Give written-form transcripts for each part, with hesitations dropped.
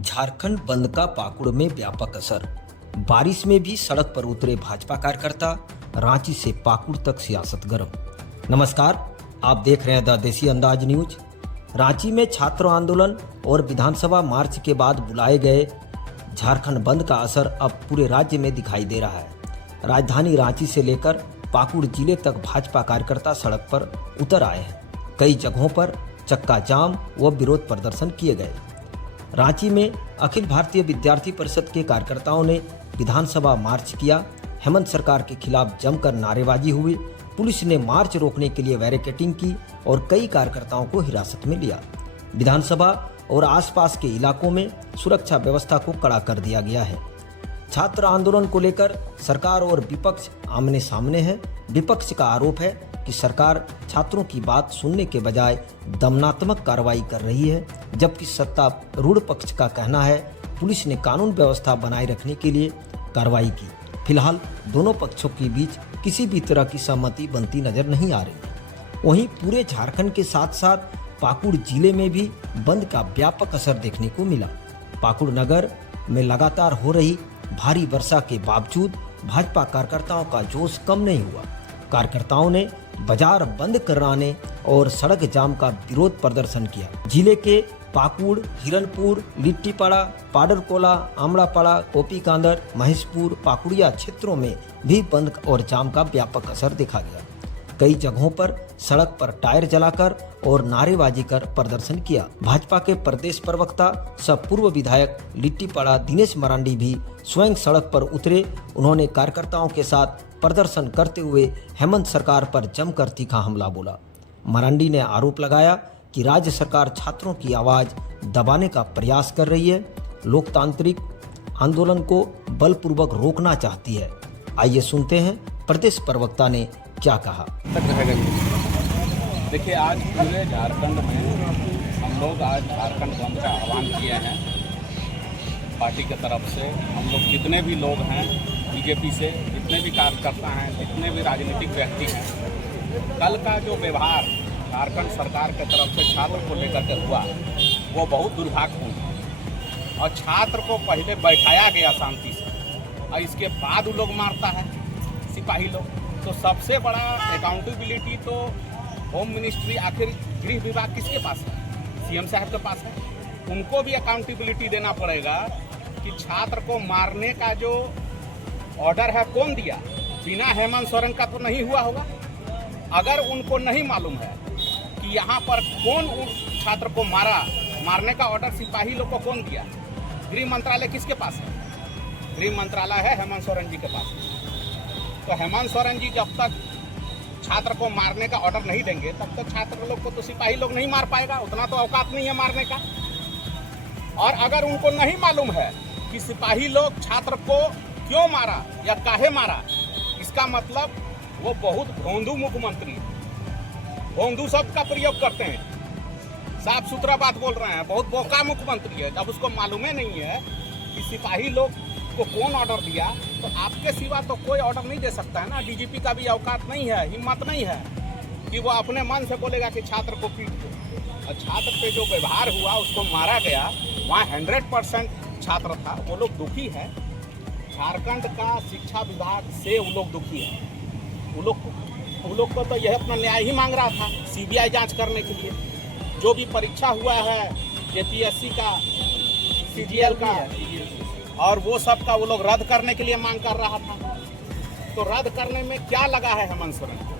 झारखंड बंद का पाकुड़ में व्यापक असर। बारिश में भी सड़क पर उतरे भाजपा कार्यकर्ता। रांची से पाकुड़ तक सियासत गर्म। नमस्कार, आप देख रहे हैं द देसी अंदाज न्यूज। रांची में छात्र आंदोलन और विधानसभा मार्च के बाद बुलाए गए झारखंड बंद का असर अब पूरे राज्य में दिखाई दे रहा है। राजधानी रांची से लेकर पाकुड़ जिले तक भाजपा कार्यकर्ता सड़क पर उतर आए हैं। कई जगहों पर चक्का जाम व विरोध प्रदर्शन किए गए। रांची में अखिल भारतीय विद्यार्थी परिषद के कार्यकर्ताओं ने विधानसभा मार्च किया। हेमंत सरकार के खिलाफ जमकर नारेबाजी हुई। पुलिस ने मार्च रोकने के लिए बैरिकेडिंग की और कई कार्यकर्ताओं को हिरासत में लिया। विधानसभा और आसपास के इलाकों में सुरक्षा व्यवस्था को कड़ा कर दिया गया है। छात्र आंदोलन को लेकर सरकार और विपक्ष आमने सामने है। विपक्ष का आरोप है कि सरकार छात्रों की बात सुनने के बजाय दमनात्मक कार्रवाई कर रही है, जबकि सत्तारूढ़ पक्ष का कहना है पुलिस ने कानून व्यवस्था बनाए रखने के लिए कार्रवाई की। फिलहाल दोनों पक्षों के बीच किसी भी तरह की सहमति बनती नजर नहीं आ रही। वहीं पूरे झारखंड के साथ साथ पाकुड़ जिले में भी बंद का व्यापक असर देखने को मिला। पाकुड़ नगर में लगातार हो रही भारी वर्षा के बावजूद भाजपा कार्यकर्ताओं का जोश कम नहीं हुआ। कार्यकर्ताओं ने बाजार बंद कराने और सड़क जाम का विरोध प्रदर्शन किया। जिले के पाकुड़, हिरनपुर, लिट्टीपाड़ा, पाडरकोला, आमड़ापाड़ा, कोपीकांदर, महेशपुर, पाकुड़िया क्षेत्रों में भी बंद और जाम का व्यापक असर देखा गया। कई जगहों पर सड़क पर टायर जलाकर और नारेबाजी कर प्रदर्शन किया। भाजपा के प्रदेश प्रवक्ता सह पूर्व विधायक लिट्टीपाड़ा दिनेश मरांडी भी स्वयं सड़क पर उतरे। उन्होंने कार्यकर्ताओं के साथ प्रदर्शन करते हुए हेमंत सरकार पर जमकर तीखा हमला बोला। मरांडी ने आरोप लगाया कि राज्य सरकार छात्रों की आवाज दबाने का प्रयास कर रही है, लोकतांत्रिक आंदोलन को बलपूर्वक रोकना चाहती है। आइए सुनते हैं प्रदेश प्रवक्ता ने क्या कहा। देखिए, आज पूरे झारखंड में हम लोग आज झारखंड बंद का आह्वान किए हैं पार्टी की तरफ से। हम लोग जितने भी लोग हैं बीजेपी से, जितने भी कार्यकर्ता हैं, जितने भी राजनीतिक व्यक्ति हैं, कल का जो व्यवहार झारखंड सरकार की तरफ से छात्र को लेकर के हुआ वो बहुत दुर्भाग्यपूर्ण। और छात्र को पहले बैठाया गया शांति से और इसके बाद वो लोग मारता है सिपाही लोग। तो सबसे बड़ा अकाउंटेबिलिटी तो होम मिनिस्ट्री, आखिर गृह विभाग किसके पास है? सीएम साहब के पास है। उनको भी अकाउंटेबिलिटी देना पड़ेगा कि छात्र को मारने का जो ऑर्डर है कौन दिया। बिना हेमंत सोरेन का तो नहीं हुआ होगा। अगर उनको नहीं मालूम है कि यहाँ पर कौन छात्र को मारने का ऑर्डर सिपाही लोग को कौन दिया, गृह मंत्रालय किसके पास है? गृह मंत्रालय है हेमंत सोरेन जी के पास। तो हेमंत सोरेन जी जब तक छात्र को मारने का ऑर्डर नहीं देंगे तब तक छात्र लोग को तो सिपाही लोग नहीं मार पाएगा। उतना तो औकात नहीं है मारने का। और अगर उनको नहीं मालूम है कि सिपाही लोग छात्र को क्यों मारा या काहे मारा, इसका मतलब वो बहुत भोंदू मुख्यमंत्री, भोंदू शब्द का प्रयोग करते हैं, साफ सुथरा बात बोल रहे हैं, बहुत बोका मुख्यमंत्री है। जब उसको मालूम ही नहीं है कि सिपाही लोग को कौन ऑर्डर दिया, तो आपके सिवा तो कोई ऑर्डर नहीं दे सकता है ना। डीजीपी का भी औकात नहीं है, हिम्मत नहीं है कि वो अपने मन से बोलेगा कि छात्र को पीट दो। और छात्र पे जो व्यवहार हुआ, उसको मारा गया, वहाँ 100% छात्र था। वो लोग दुखी है। झारखंड का शिक्षा विभाग से वो लोग दुखी है। वो लोग को तो यह अपना न्याय ही मांग रहा था सीबीआई जांच करने के लिए। जो भी परीक्षा हुआ है जेपीएससी का, सीजीएल का, और वो सब का वो लोग रद्द करने के लिए मांग कर रहा था। तो रद्द करने में क्या लगा है हेमंत सोरेन को?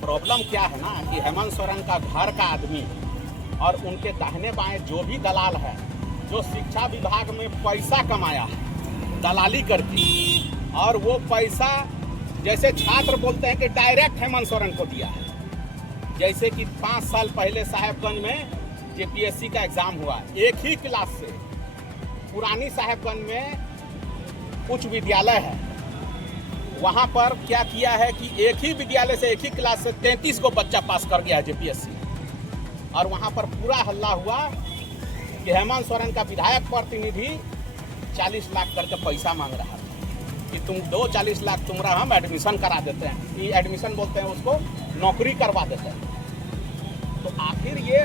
प्रॉब्लम क्या है ना कि हेमंत सोरेन का घर का आदमी और उनके दाहिने बाएं जो भी दलाल है, जो शिक्षा विभाग में पैसा कमाया है दलाली करके, और वो पैसा जैसे छात्र बोलते हैं कि डायरेक्ट हेमंत सोरेन को दिया है। जैसे कि 5 साल पहले साहेबगंज में जेपीएससी का एग्जाम हुआ, एक ही क्लास से। पुरानी साहेबगंज में उच्च विद्यालय है, वहाँ पर क्या किया है कि एक ही विद्यालय से, एक ही क्लास से 33 को बच्चा पास कर गया है जेपीएससी। और वहाँ पर पूरा हल्ला हुआ कि हेमंत सोरेन का विधायक प्रतिनिधि 40 लाख करके पैसा मांग रहा था कि तुम दो 40 लाख तुम्हारा हम एडमिशन करा देते हैं। ये एडमिशन बोलते हैं उसको, नौकरी करवा देते हैं। तो आखिर ये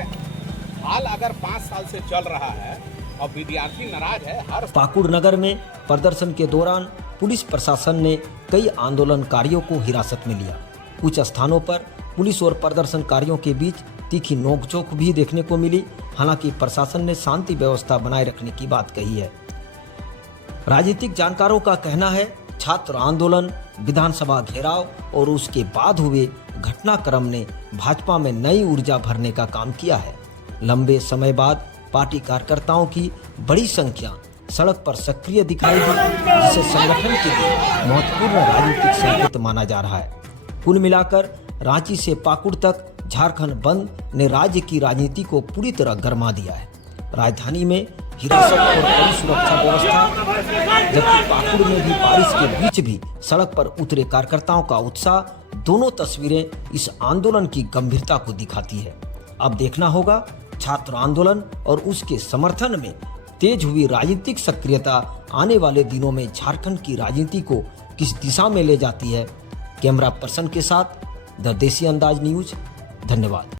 हाल अगर 5 साल से चल रहा है और विद्यार्थी नाराज है। हर पाकुड़ नगर में प्रदर्शन के दौरान पुलिस प्रशासन ने कई आंदोलनकारियों को हिरासत में लिया। कुछ स्थानों पर पुलिस और प्रदर्शनकारियों के बीच तीखी नोकझोंक भी देखने को मिली। हालांकि प्रशासन ने शांति व्यवस्था बनाए रखने की बात कही है। राजनीतिक जानकारों का कहना है छात्र आंदोलन, विधानसभा घेराव और उसके बाद हुए घटनाक्रम ने भाजपा में नई ऊर्जा भरने का काम किया है। लंबे समय बाद पार्टी कार्यकर्ताओं की बड़ी संख्या सड़क पर सक्रिय दिखाई दी, जिसे संगठन के लिए महत्वपूर्ण राजनीतिक संकेत माना जा रहा है। कुल मिलाकर रांची से पाकुड़ तक झारखंड बंद ने राज्य की राजनीति को पूरी तरह गरमा दिया है। राजधानी में हिरासत और कड़ी सुरक्षा व्यवस्था, जबकि पाकुड़ में भी बारिश के बीच भी सड़क पर उतरे कार्यकर्ताओं का उत्साह, दोनों तस्वीरें इस आंदोलन की गंभीरता को दिखाती है। अब देखना होगा छात्र आंदोलन और उसके समर्थन में तेज हुई राजनीतिक सक्रियता आने वाले दिनों में झारखंड की राजनीति को किस दिशा में ले जाती है। कैमरा पर्सन के साथ द देसी अंदाज न्यूज। धन्यवाद।